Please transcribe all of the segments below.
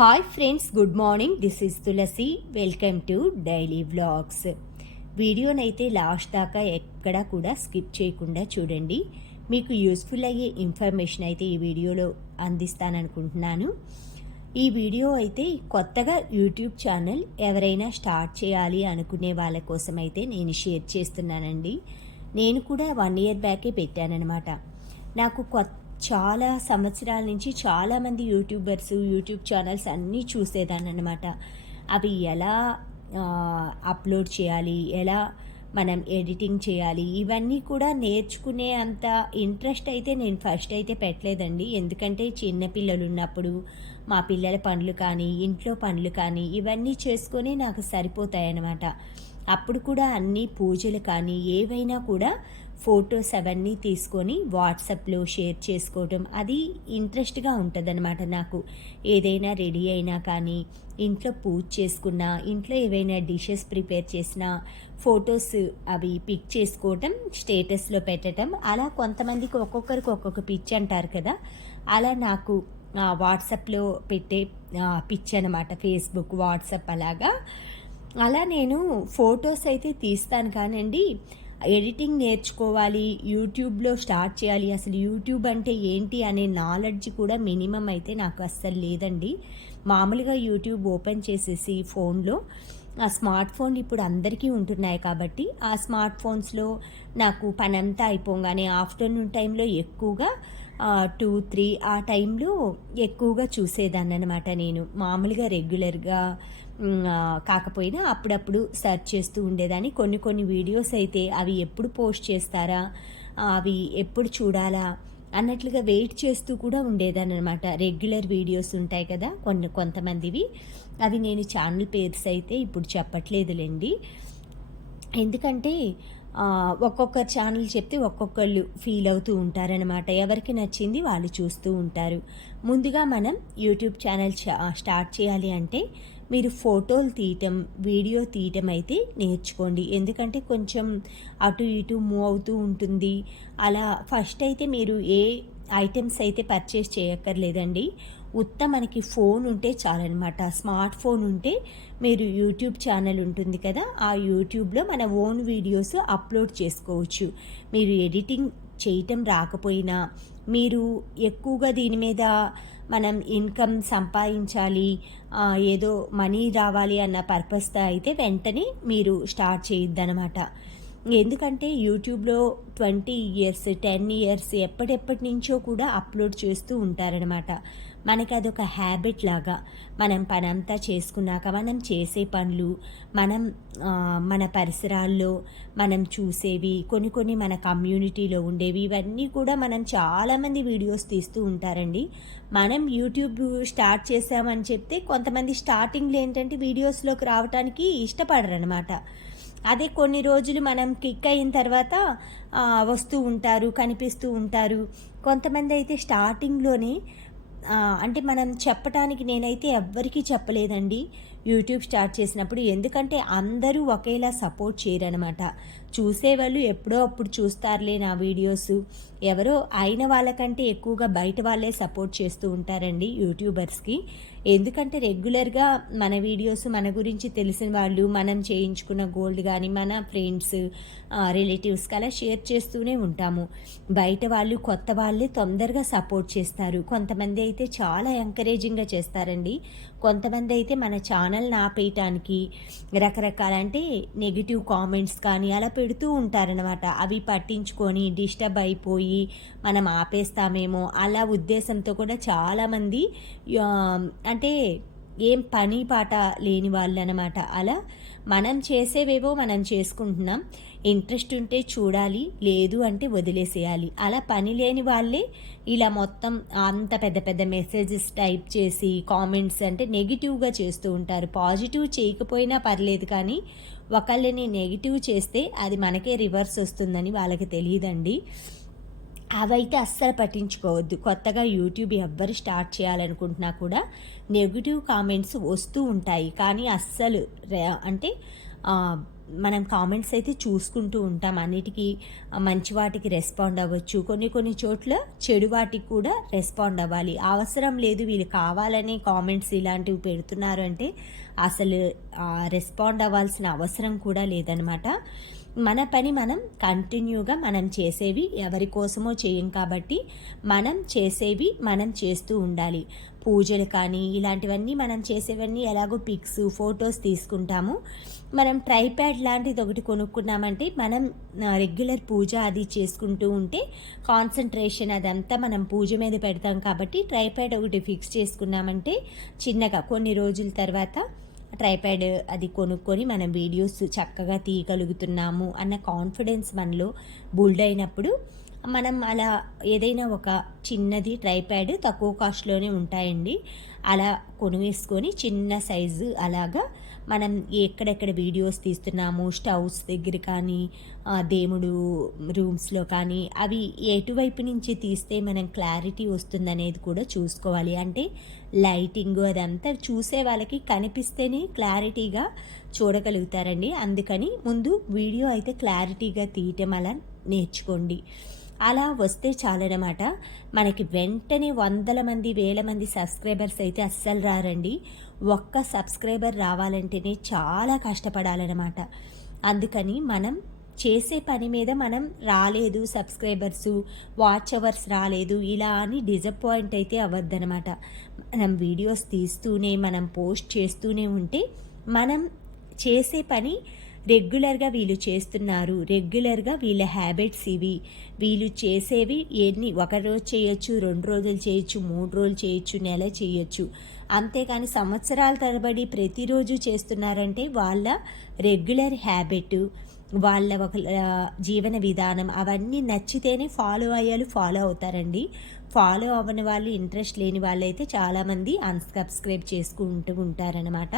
Hi friends, good morning. This is Tulasi. Welcome to daily vlogs. వీడియోనైతే last దాకా ఎక్కడా కూడా స్కిప్ చేయకుండా చూడండి. మీకు యూస్ఫుల్ అయ్యే ఇన్ఫర్మేషన్ అయితే ఈ వీడియోలో అందిస్తాననుకుంటున్నాను. ఈ వీడియో అయితే కొత్తగా యూట్యూబ్ ఛానల్ ఎవరైనా స్టార్ట్ చేయాలి అనుకునే వాళ్ళ కోసం అయితే నేను షేర్ చేస్తున్నానండి. నేను కూడా 1 year బ్యాకే పెట్టానన్నమాట. నాకు చాలా సంవత్సరాల నుంచి చాలామంది యూట్యూబ్ ఛానల్స్ అన్నీ చూసేదాన్ని అన్నమాట. అవి ఎలా అప్లోడ్ చేయాలి, ఎలా మనం ఎడిటింగ్ చేయాలి, ఇవన్నీ కూడా నేర్చుకునే అంత ఇంట్రెస్ట్ అయితే నేను ఫస్ట్ అయితే పెట్టలేదండి. ఎందుకంటే చిన్నపిల్లలు ఉన్నప్పుడు మా పిల్లల పనులు కానీ, ఇంట్లో పనులు కానీ ఇవన్నీ చేసుకొని నాకు సరిపోతాయన్నమాట. అప్పుడు కూడా అన్ని పూజలు కానీ ఏవైనా కూడా ఫొటోస్ అవన్నీ తీసుకొని వాట్సాప్లో షేర్ చేసుకోవడం అది ఇంట్రెస్ట్గా ఉంటుందన్నమాట. నాకు ఏదైనా రెడీ అయినా కానీ, ఇంట్లో పూజ చేసుకున్నా, ఇంట్లో ఏవైనా డిషెస్ ప్రిపేర్ చేసినా ఫొటోస్ అవి పిక్ చేసుకోవటం, స్టేటస్లో పెట్టడం, అలా కొంతమందికి ఒక్కొక్కరికి ఒక్కొక్క పిచ్ అంటారు కదా, అలా నాకు వాట్సాప్లో పెట్టే పిచ్ అనమాట. ఫేస్బుక్, వాట్సాప్ అలా నేను ఫొటోస్ అయితే తీస్తాను కానండి. ఎడిటింగ్ నేర్చుకోవాలి, యూట్యూబ్లో స్టార్ట్ చేయాలి, అసలు యూట్యూబ్ అంటే ఏంటి అనే నాలెడ్జ్ కూడా మినిమం అయితే నాకు అస్సలు లేదండి. మామూలుగా యూట్యూబ్ ఓపెన్ చేసేసి ఫోన్లో, ఆ స్మార్ట్ ఫోన్ ఇప్పుడు అందరికీ ఉంటున్నాయి కాబట్టి ఆ స్మార్ట్ ఫోన్స్లో నాకు పనంతా అయిపోగానే ఆఫ్టర్నూన్ టైంలో ఎక్కువగా 2-3 ఆ టైంలో ఎక్కువగా చూసేదాన్ని అనమాట. నేను మామూలుగా రెగ్యులర్గా కాకపోయినా అప్పుడప్పుడు సెర్చ్ చేస్తూ ఉండేదాన్ని. కొన్ని వీడియోస్ అయితే అవి ఎప్పుడు పోస్ట్ చేస్తారా, అవి ఎప్పుడు చూడాలా అన్నట్లుగా వెయిట్ చేస్తూ కూడా ఉండేదాన్ని అనమాట. రెగ్యులర్ వీడియోస్ ఉంటాయి కదా కొంతమందివి, అవి నేను ఛానల్ పేర్స్ అయితే ఇప్పుడు చెప్పట్లేదులేండి. ఎందుకంటే ఒక్కొక్క ఛానల్ చెప్తే ఒక్కొక్కళ్ళు ఫీల్ అవుతూ ఉంటారనమాట. ఎవరికి నచ్చింది వాళ్ళు చూస్తూ ఉంటారు. ముందుగా మనం యూట్యూబ్ ఛానల్ స్టార్ట్ చేయాలి అంటే మీరు ఫోటోలు తీయటం, వీడియో తీయటం అయితే నేర్చుకోండి. ఎందుకంటే కొంచెం అటు ఇటు మూవ్ అవుతూ ఉంటుంది. అలా ఫస్ట్ అయితే మీరు ఏ ఐటమ్స్ అయితే పర్చేస్ చేయక్కర్లేదండి. మనకి ఫోన్ ఉంటే చాలన్నమాట. స్మార్ట్ ఫోన్ ఉంటే మీరు యూట్యూబ్ ఛానల్ ఉంటుంది కదా, ఆ యూట్యూబ్లో మన ఓన్ వీడియోస్ అప్లోడ్ చేసుకోవచ్చు. మీరు ఎడిటింగ్ చేయటం రాకపోయినా, మీరు ఎక్కువగా దీని మీద మనం ఇన్కమ్ సంపాదించాలి, ఏదో మనీ రావాలి అన్న పర్పస్తో అయితే వెంటనే మీరు స్టార్ట్ చేయొద్దనమాట. ఎందుకంటే యూట్యూబ్లో 20 years 10 years ఎప్పటి నుంచో కూడా అప్లోడ్ చేస్తూ ఉంటారనమాట. మనకి అదొక హ్యాబిట్ లాగా. మనం పనంతా చేసుకున్నాక మనం చేసే పనులు, మన పరిసరాల్లో మనం చూసేవి, కొన్ని మన కమ్యూనిటీలో ఉండేవి, ఇవన్నీ కూడా మనం చాలామంది వీడియోస్ తీస్తూ ఉంటారండి. మనం యూట్యూబ్ స్టార్ట్ చేసామని చెప్తే కొంతమంది స్టార్టింగ్లో ఏంటంటే వీడియోస్లోకి రావడానికి ఇష్టపడరు అనమాట. అదే కొన్ని రోజులు మనం క్లిక్ అయిన తర్వాత వస్తూ ఉంటారు, కనిపిస్తూ ఉంటారు. కొంతమంది అయితే స్టార్టింగ్లోనే అంటే మనం చెప్పటానికి నేనైతే ఎవ్వరికీ చెప్పలేదండి యూట్యూబ్ స్టార్ట్ చేసినప్పుడు. ఎందుకంటే అందరూ ఒకేలా సపోర్ట్ చేయరనమాట. చూసేవాళ్ళు ఎప్పుడో అప్పుడు చూస్తారులే నా వీడియోస్, ఎవరో అయిన వాళ్ళకంటే ఎక్కువగా బయట వాళ్ళే సపోర్ట్ చేస్తూ ఉంటారండి యూట్యూబర్స్కి. ఎందుకంటే రెగ్యులర్గా మన వీడియోస్, మన గురించి తెలిసిన వాళ్ళు, మనం చేయించుకున్న గోల్డ్ కానీ మన ఫ్రెండ్స్, రిలేటివ్స్కి అలా షేర్ చేస్తూనే ఉంటాము. బయట వాళ్ళు, కొత్త వాళ్ళే తొందరగా సపోర్ట్ చేస్తారు. కొంతమంది అయితే చాలా ఎంకరేజింగ్గా చేస్తారండి. కొంతమంది అయితే మన ఛానల్ని ఆపేయటానికి రకరకాల అంటే నెగిటివ్ కామెంట్స్ కానీ అలా పెడుతూ ఉంటారనమాట. అవి పట్టించుకొని డిస్టర్బ్ అయిపోయి మనం ఆపేస్తామేమో అలా ఉద్దేశంతో కూడా చాలామంది అంటే ఏం పని పాట లేని వాళ్ళు అనమాట. అలా మనం చేసేవేవో మనం చేసుకుంటున్నాం. ఇంట్రెస్ట్ ఉంటే చూడాలి, లేదు అంటే వదిలేసేయాలి. అలా పని లేని వాళ్ళే ఇలా మొత్తం అంత పెద్ద మెసేజెస్ టైప్ చేసి కామెంట్స్ అంటే నెగిటివ్గా చేస్తూ ఉంటారు. పాజిటివ్ చేయకపోయినా పర్లేదు, కానీ ఒకళ్ళని నెగిటివ్ చేస్తే అది మనకే రివర్స్ వస్తుందని వాళ్ళకి తెలియదండి. అవైతే అస్సలు పట్టించుకోవద్దు. కొత్తగా యూట్యూబ్ ఎవ్వరు స్టార్ట్ చేయాలనుకుంటున్నా కూడా నెగిటివ్ కామెంట్స్ వస్తూ ఉంటాయి, కానీ అస్సలు అంటే మనం కామెంట్స్ అయితే చూసుకుంటూ ఉంటాం. అన్నిటికీ మంచి వాటికి రెస్పాండ్ అవ్వచ్చు. కొన్ని చోట్ల చెడు వాటికి కూడా రెస్పాండ్ అవ్వాలి. అవసరం లేదు వీళ్ళు కావాలని కామెంట్స్ ఇలాంటివి పెడుతున్నారు అంటే అసలు రెస్పాండ్ అవ్వాల్సిన అవసరం కూడా లేదనమాట. మన పని మనం కంటిన్యూగా మనం చేసేవి ఎవరి కోసమో చేయం కాబట్టి మనం చేసేవి మనం చేస్తూ ఉండాలి. పూజలు కానీ ఇలాంటివన్నీ మనం చేసేవన్నీ ఎలాగో పిక్స్ ఫొటోస్ తీసుకుంటాము. మనం ట్రైప్యాడ్ లాంటిది ఒకటి కొనుక్కున్నామంటే మనం రెగ్యులర్ పూజ అది చేసుకుంటూ ఉంటే కాన్సన్ట్రేషన్ అదంతా మనం పూజ మీద పెడతాం కాబట్టి ట్రైప్యాడ్ ఒకటి ఫిక్స్ చేసుకున్నామంటే చిన్నగా కొన్ని రోజుల తర్వాత ట్రైప్యాడ్ అది కొనుక్కొని మనం వీడియోస్ చక్కగా తీయగలుగుతున్నాము అన్న కాన్ఫిడెన్స్ మనలో బిల్డ్ అయినప్పుడు మనం అలా ఏదైనా ఒక చిన్నది ట్రైప్యాడ్ తక్కువ కాస్ట్లోనే ఉంటాయండి, అలా కొనివేసుకొని చిన్న సైజు అలాగా మనం ఎక్కడెక్కడ వీడియోస్ తీస్తున్నాము స్టవ్స్ దగ్గర కానీ దేవుడు రూమ్స్లో కానీ అవి ఎటువైపు నుంచి తీస్తే మనం క్లారిటీ వస్తుందనేది కూడా చూసుకోవాలి. అంటే లైటింగ్ అదంతా చూసే వాళ్ళకి కనిపిస్తేనే క్లారిటీగా చూడగలుగుతారండి. అందుకని ముందు వీడియో అయితే క్లారిటీగా తీయటం అలా నేర్చుకోండి. అలా వస్తే చాలన్నమాట. మనకి వెంటనే 100 మంది 1000 మంది సబ్స్క్రైబర్స్ అయితే అస్సలు రారండి. ఒక్క సబ్స్క్రైబర్ రావాలంటేనే చాలా కష్టపడాలన్నమాట. అందుకని మనం చేసే పని మీద మనం రాలేదు సబ్స్క్రైబర్సు వాచ్ అవర్స్ రాలేదు ఇలా అని డిసప్పాయింట్ అయితే అవ్వద్దనమాట. మనం వీడియోస్ తీస్తూనే మనం పోస్ట్ చేస్తూనే ఉంటే మనం చేసే పని రెగ్యులర్గా వీళ్ళు చేస్తున్నారు, రెగ్యులర్గా వీళ్ళ హ్యాబిట్స్ ఇవి, వీళ్ళు చేసేవి ఒక రోజు చేయొచ్చు, 2 రోజులు చేయొచ్చు, 3 రోజులు చేయొచ్చు, నెల చేయొచ్చు. అంతేకాని సంవత్సరాల తరబడి ప్రతిరోజు చేస్తున్నారంటే వాళ్ళ రెగ్యులర్ హ్యాబిట్, వాళ్ళ ఒక జీవన విధానం అవన్నీ నచ్చితేనే ఫాలో అవుతారండి. ఫాలో అవ్వని వాళ్ళు, ఇంట్రెస్ట్ లేని వాళ్ళైతే చాలామంది అన్సబ్స్క్రైబ్ చేసుకుంటూ ఉంటారనమాట.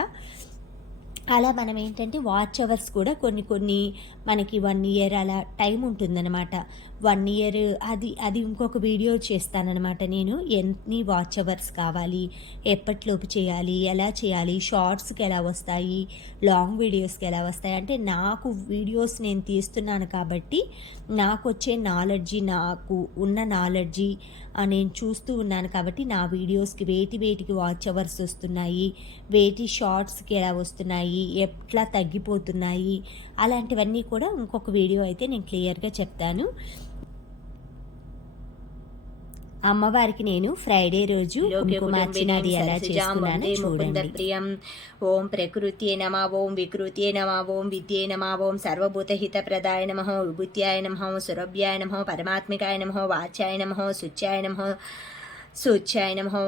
అలా మనం ఏంటంటే వాచ్ అవర్స్ కూడా కొన్ని మనకి 1 ఇయర్ అలా టైం ఉంటుందన్నమాట. 1 ఇయర్ అది ఇంకొక వీడియో చేస్తానన్నమాట. నేను ఎన్ని వాచ్ అవర్స్ కావాలి, ఎప్పటిలోపు చేయాలి, ఎలా చేయాలి, షార్ట్స్కి ఎలా వస్తాయి, లాంగ్ వీడియోస్కి ఎలా వస్తాయి అంటే నాకు వీడియోస్ నేను తీస్తున్నాను కాబట్టి నాకు వచ్చే నాలెడ్జి, నాకు ఉన్న నాలెడ్జి నేను చూస్తూ ఉన్నాను కాబట్టి నా వీడియోస్కి వేటికి వాచ్ అవర్స్ వస్తున్నాయి, వేటి షార్ట్స్కి ఎలా వస్తున్నాయి, ఎట్లా తగ్గిపోతున్నాయి, అలాంటివన్నీ కూడా ఇంకొక వీడియో అయితే నేను క్లియర్గా చెప్తాను. అమ్మవారికి నేను ఫ్రైడే రోజు కుంకుమార్చనది ఎలా చేసుకున్నానో చూడండి. ప్రియం ఓం ప్రకృత్యే నమ ఓం వికృత్యే నమ ఓం విద్యే నమ ఓం సర్వభూతహిత ప్రదాయ నమ విభూత్యాయ నమ సురభ్యాయ నమ పరమాత్మికాయ నమ వాచ్యాయ నమ శుచ్యాయ నమ శుచ్యాయ నమో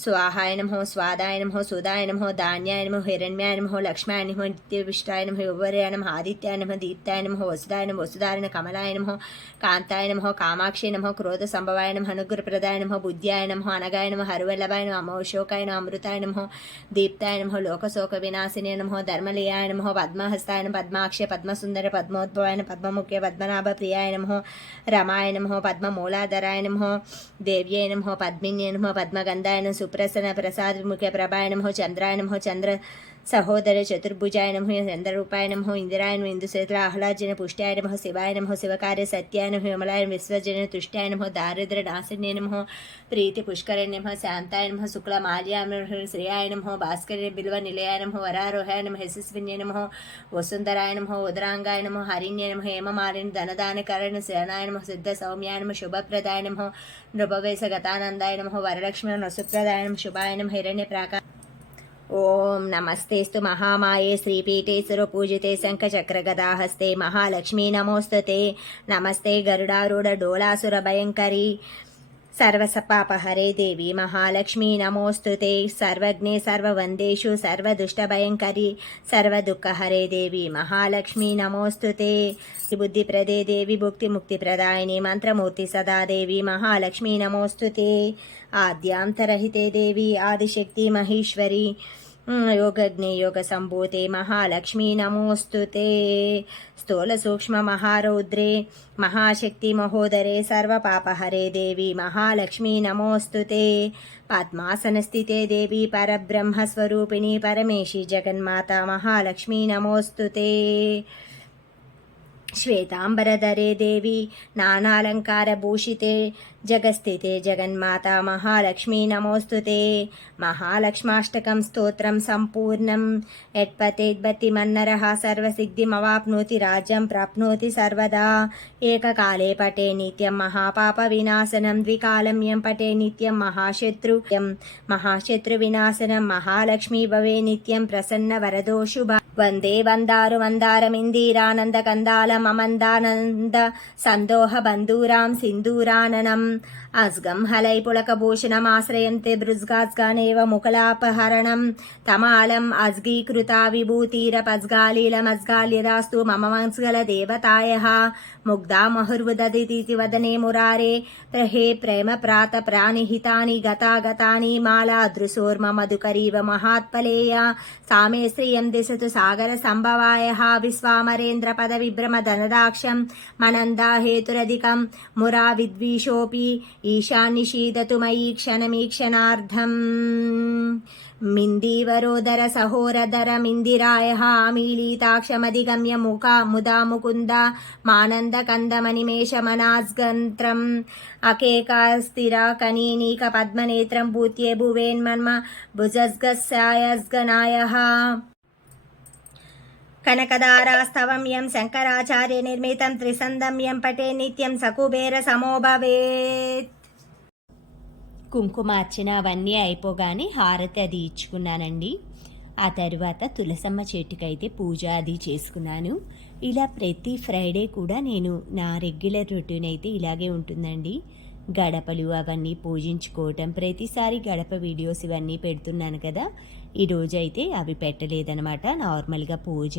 స్వాహాయ నమో స్వాదాయ నమో సుదాయ నమో ధాన్యాయ నమో హిరణ్యాయ నమో లక్ష్మాయ నమో నిత్యవిష్టాయ నమో యువర్యాయ నమో ఆదిత్యాయ నమో దీప్తాయ నమో వసుదాయ నమో వసుధారణ కమలాయ నమో కాంతాయ నమో కామాక్షి నమో క్రోధ సంభవాయ నమో అనుగ్రహప్రదాయ నమో బుద్ధ్యాయ నమో అనగాయ నమో హరువల్లభాయ నమో అమోషోకాయ నమో అమృతాయ నమో దీప్తాయ నమో లోకశోక వినాశినే నమో ధర్మలీయాయ నమో పద్మహస్తాయ నమో పద్మాక్షయ పద్మసుందర పద్మోద్భవాయ పద్మముఖ్య పద్మనాభ ప్రియాయ నమో రమాయ నమో పద్మమూలాధరాయ నమో దేవ్యాయ నమో పద్మిన్య నమో పద్మగంధాయ నమో సుప్రసన్న ప్రసాదముఖ్య ప్రభాయ నమో చంద్రాయ నమో చంద్ర సహోదర చతుర్భుజాయ నమో చంద్రరూపాయ నమో ఇందిరాయ నమో ఇందుశేతుల ఆహ్లాదజన పుష్ట్యాయ నమో శివాయ నమో శివకార్య సత్యాయ నమో విమలాయ విశ్వజన తుష్ట్యాయ నమో దారిద్ర నాశన్య నమో ప్రీతి పుష్కరణ్య నమో శాంతాయ నమో శుక్ల మాల్యాయ నమో శ్రేయాయ నమో భాస్కర బిల్వ నిలయాయ నమో వరారోహాయ నమో యశస్విన్య నమో వసుంధరాయ నమో ఉదరాంగాయ నమో హరిణ్య నమో హేమమాలిని ధనదానకరణ శరణాయ నమో సిద్ధ సౌమ్యాయ నమో శుభప్రదాయ నమో నృపవేశ గతానందాయ నమో వరలక్ష్మి నసుప్రదాయ నమో శుభాయ నమో హిరణ్య ప్రాకార ఓం నమస్తేస్తు మహామాయే శ్రీపీఠే సురపూజితే శంఖచక్రగదాహస్తే మహాలక్ష్మీ నమోస్తుతే నమస్తే గరుడారూఢ డోలాసుర భయంకరీ సర్వసపాపహరే దేవి మహాలక్ష్మీ నమోస్తుతే సర్వజ్ఞే సర్వవందేషు సర్వదుష్టభయంకరీ సర్వదుఃఖహరే దేవి మహాలక్ష్మీ నమోస్తుతే బుద్ధిప్రదే దేవి భుక్తిముక్తిప్రదాయిని మంత్రమూర్తి సదా దేవి మహాలక్ష్మీ నమోస్తుతే ఆద్యాంతరహితే దేవి ఆదిశక్తి మహేశ్వరి योगज्ञे योगसम्भूते महालक्ष्मी नमोऽस्तुते स्थूलसूक्ष्ममहारौद्रे महाशक्तिमहोदरे सर्वपापहरे देवी महालक्ष्मी नमोऽस्तुते पद्मासनस्थिते देवी परब्रह्मस्वरूपिणी परमेशी जगन्माता महालक्ष्मी नमोऽस्तुते श्वेतांबरधरे देवी नानालंकारभूषिते जगस्थिते जगन्माता महालक्ष्मी नमोऽस्तुते महालक्ष्माष्टकं स्तोत्रं सम्पूर्णं यत्पठेद्भक्तिमन्नरः सर्वसिद्धिमवाप्नोति राज्यं प्राप्नोति सर्वदा एककाले पठे नित्यं महापापविनाशनं द्विकालं यं पठे नित्यं महाशत्रुविनाशनं महालक्ष्मी भवे नित्यं प्रसन्नवरदो शुभ वन्दे वन्दारु वन्दारमिन्दिरानन्दकन्दालममन्दानन्द सन्दोह बन्धूरां सिन्दूराननम् अस्गं हलैपुलकभूषणमाश्रयन्ते बृज्गास्गानेव मुकलापहरणं तमालम् अज्गीकृता विभूतिरपज्गालीलमज्गाल्यदास्तु मम मंस्गलदेवतायः मुग्धा मुहुर्वददिति वदने मुरारे प्रहे प्रेम प्रात प्राणिहितानि गतागतानि माला दृशोर्मम मधुकरीव महात्पलेया सामे श्रियं दिशतु सागर संभवायः विश्वामरेन्द्र पद विभ्रम धनदाक्षं मनन्दा हेतुरधिकं मुरा विद्विषोऽपि ईशान्निषीदतु मयि क्षणमीक्षणार्धम् मिन्दीवरोदर सहोरधर मिन्दिरायः मीलिताक्षमधिगम्य मुखा मुदा मुकुन्द मानन्द कन्दमनिमेषमनास्गन्त्रम् अकेकास्थिरा कनीनीक पद्मनेत्रं भूत्ये भुवेन्मन्म भुजस्गस्यायस्गनायः कनकदारास्तवं यं शङ्कराचार्य निर्मितं त्रिसन्धं यं पठे नित्यं सकुबेर समो भवेत् కుంకుమార్చన అవన్నీ అయిపోగానే హారతి అది ఇచ్చుకున్నానండి. ఆ తర్వాత తులసమ్మ చెట్టుకైతే పూజ అది చేసుకున్నాను. ఇలా ప్రతి ఫ్రైడే కూడా నేను నా రెగ్యులర్ రొటీన్ అయితే ఇలాగే ఉంటుందండి. గడపలు అవన్నీ పూజించుకోవటం, ప్రతిసారి గడప వీడియోస్ ఇవన్నీ పెడుతున్నాను కదా, ఈరోజైతే అవి పెట్టలేదనమాట. నార్మల్గా పూజ,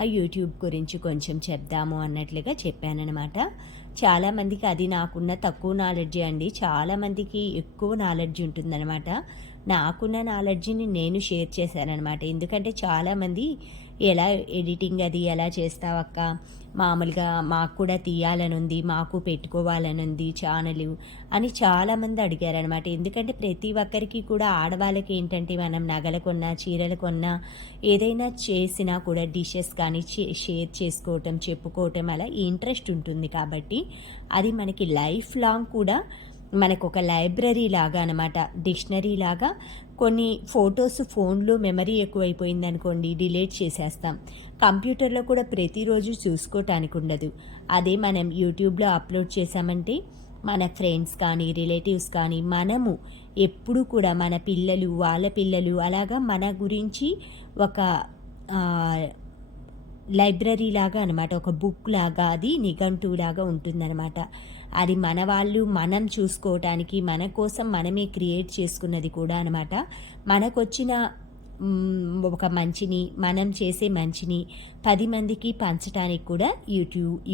ఆ యూట్యూబ్ గురించి కొంచెం చెప్దాము అన్నట్లుగా చెప్పానన్నమాట. చాలామందికి అది నాకున్న తక్కువ నాలెడ్జే అండి, చాలామందికి ఎక్కువ నాలెడ్జ్ ఉంటుందన్నమాట. నాకున్న నాలెడ్జ్ని నేను షేర్ చేశానన్నమాట. ఎందుకంటే చాలామంది ఎలా ఎడిటింగ్ అది ఎలా చేస్తావక్క, మామూలుగా మాకు కూడా తీయాలని ఉంది, మాకు పెట్టుకోవాలని ఉంది ఛానల్ అని చాలామంది అడిగారనమాట. ఎందుకంటే ప్రతి ఒక్కరికి కూడా ఆడవాళ్ళకి ఏంటంటే మనం నగలు కొన్నా చీరలు కొన్నా ఏదైనా చేసినా కూడా డిషెస్ కానీ షేర్ చేసుకోవటం చెప్పుకోవటం అలా ఇంట్రెస్ట్ ఉంటుంది. కాబట్టి అది మనకి లైఫ్ లాంగ్ కూడా మనకు ఒక లైబ్రరీ లాగా అనమాట, డిక్షనరీ లాగా. కొన్ని ఫొటోస్ ఫోన్లో మెమరీ ఎక్కువైపోయింది అనుకోండి, డిలీట్ చేసేస్తాం. కంప్యూటర్లో కూడా ప్రతిరోజు చూసుకోవటానికి ఉండదు. అదే మనం యూట్యూబ్లో అప్లోడ్ చేసామంటే మన ఫ్రెండ్స్ కానీ రిలేటివ్స్ కానీ మనము ఎప్పుడు కూడా మన పిల్లలు వాళ్ళ పిల్లలు అలాగా మన గురించి ఒక లైబ్రరీ లాగా అనమాట, ఒక బుక్ లాగా, అది నిఘంటువు లాగా ఉంటుందన్నమాట. అది మన వాళ్ళు మనం చూసుకోవటానికి మన కోసం మనమే క్రియేట్ చేసుకున్నది కూడా అనమాట. మనకొచ్చిన ఒక మంచిని, మనం చేసే మంచిని 10 మందికి పంచడానికి కూడా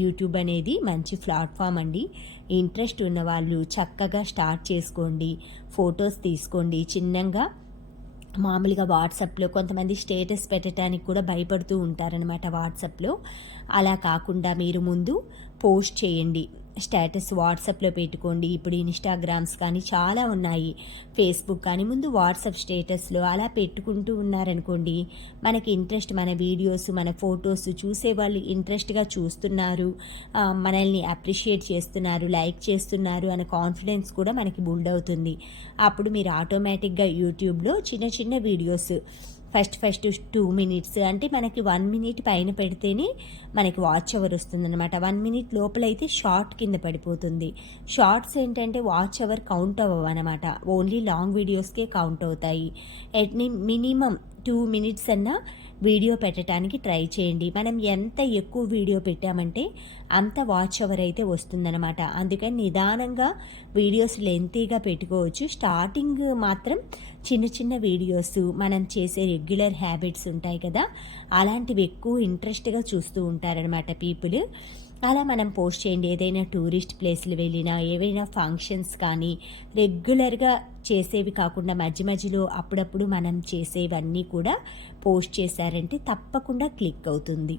యూట్యూబ్ అనేది మంచి ప్లాట్ఫామ్ అండి. ఇంట్రెస్ట్ ఉన్న వాళ్ళు చక్కగా స్టార్ట్ చేసుకోండి, ఫొటోస్ తీసుకోండి. చిన్నగా మామూలుగా వాట్సాప్లో కొంతమంది స్టేటస్ పెట్టడానికి కూడా భయపడుతూ ఉంటారనమాట వాట్సాప్లో. అలా కాకుండా మీరు ముందు పోస్ట్ చేయండి, స్టేటస్ వాట్సాప్లో పెట్టుకోండి. ఇప్పుడు ఇన్స్టాగ్రామ్స్ కానీ చాలా ఉన్నాయి, ఫేస్బుక్ కానీ, ముందు వాట్సాప్ స్టేటస్లో అలా పెట్టుకుంటూ ఉన్నారనుకోండి, మనకి ఇంట్రెస్ట్, మన వీడియోస్ మన ఫొటోస్ చూసేవాళ్ళు ఇంట్రెస్ట్గా చూస్తున్నారు, మనల్ని అప్రిషియేట్ చేస్తున్నారు, లైక్ చేస్తున్నారు అనే కాన్ఫిడెన్స్ కూడా మనకి బిల్డ్ అవుతుంది. అప్పుడు మీరు ఆటోమేటిక్గా యూట్యూబ్లో చిన్న చిన్న వీడియోస్ ఫస్ట్ 2 మినిట్స్ అంటే మనకి 1 మినిట్ పైన పెడితేనే మనకి వాచ్ అవర్ వస్తుందన్నమాట. 1 మినిట్ లోపలైతే షార్ట్ కింద పడిపోతుంది. షార్ట్స్ ఏంటంటే వాచ్ అవర్ కౌంట్ అవ్వవు అనమాట, ఓన్లీ లాంగ్ వీడియోస్కే కౌంట్ అవుతాయి. మినిమం 2 మినిట్స్ అన్నా వీడియో పెట్టడానికి ట్రై చేయండి. మనం ఎంత ఎక్కువ వీడియో పెట్టామంటే అంత వాచ్ అవర్ అయితే వస్తుందన్నమాట. అందుకని నిదానంగా వీడియోస్ లెంతీగా పెట్టుకోవచ్చు. స్టార్టింగ్ మాత్రం చిన్న చిన్న వీడియోస్, మనం చేసే రెగ్యులర్ హ్యాబిట్స్ ఉంటాయి కదా, అలాంటివి ఎక్కువ ఇంట్రెస్ట్గా చూస్తూ ఉంటారనమాట పీపుల్. అలా మనం పోస్ట్ చేయండి. ఏదైనా టూరిస్ట్ ప్లేస్లు వెళ్ళినా, ఏవైనా ఫంక్షన్స్ కానీ రెగ్యులర్గా చేసేవి కాకుండా మధ్య మధ్యలో అప్పుడప్పుడు మనం చేసేవన్నీ కూడా పోస్ట్ చేశారంటే తప్పకుండా క్లిక్ అవుతుంది.